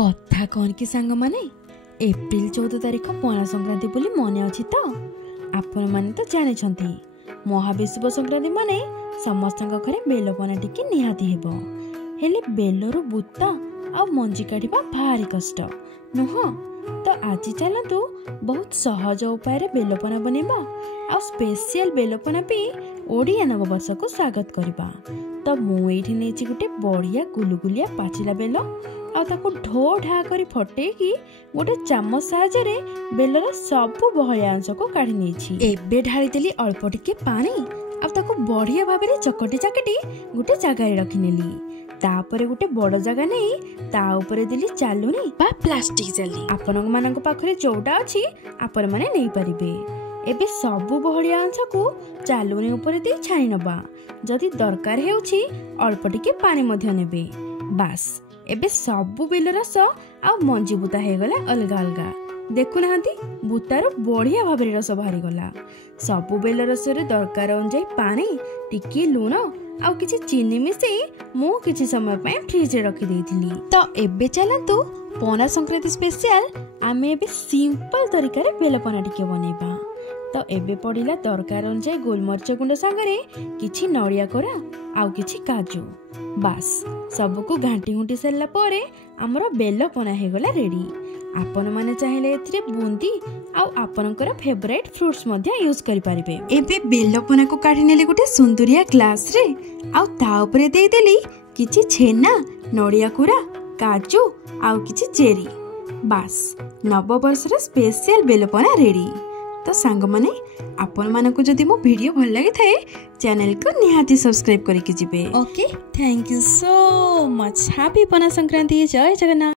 कथा कौन कि सांग माने एप्रिल 14 तारिख पणा संक्रांति बोली मने अछि तो आपण माने तो जाने छंती महाविश्व संक्रांति माने समस्त घरे बेलपना टिके निहाती हेबो हेले बेलरू बुत्ता आ मंजी काढिबा भारी कष्ट नुह तो आज चलतु बहुत सहज उपाय बेलपना बनेबा आ स्पेशल बेलपना भी ओडिया नववर्ष को स्वागत करबा। तो मुझे नहीं गोटे बढ़िया गुलुगुलिया पाचिला बेल आ ढो ढा कर फटेकी गोटे चामच साहाय्य बेलर सबु बहलिया अंश को काढ़ी नहीं ढालीदेली अल्प टिके पानी आ बढ़िया भाव में चकटी चाकटी गोटे जगार रखिनेली तापर गोटे बड़ जगह नहीं ता ऊपर देली चालुनी बा प्लास्टिक जाली आपण मानक पाखरे जोटा अछि आपण माने नहीं परिबे। एबे सबु बहलिया अंश को चालुनी ऊपर दे छाणी नबा जदि दरकार हेउछि अल्प टिके पानी मध्य नेबे बास एबे सबु बेल रस आ मंजी बुता हे गला अलगा अलगा देखु नाहंती बुतार बढ़िया भाव में रस बाहरी गला सबु बेल रस रे दरकार अनुसार पानी टिके लूण आउ किछि चीनी मिसई मु किछि समय पय फ्रिज रे रखि देइथिली। तो एबे चलतु पणा संक्रांति स्पेशल आमे एबे सिंपल तरीका रे बेलपना टिके बनेबा। तो एबे पड़िला दरकार अनुसार गोलमरिच गुंड सांगरे किछि नड़िया कोरा आउ किछि काजू बास सबको घांटी घुंटी सरला परे हमर बेलपना हे गला रेडी। आपण माने चाहिले एथिरे बुंदी आउ आपनकर फेवरेट फ्रूट्स मध्य यूज करि परिबे। एबे बेलपना को काढी नेले गोटे सुंदरिया ग्लास रे आउ ता ऊपर देई देली किछि छेना नड़िया कोरा काजू आउ किछि चेरी बास नववर्ष रे स्पेशल बेलपना रेडी। तो सांग माने आपण मानको जदि मो वीडियो भल लागि थाए चैनल को निहाती सब्सक्राइब करिके जिबे। Okay thank you so much. Happy Pana Sankranti. जय जगन्नाथ।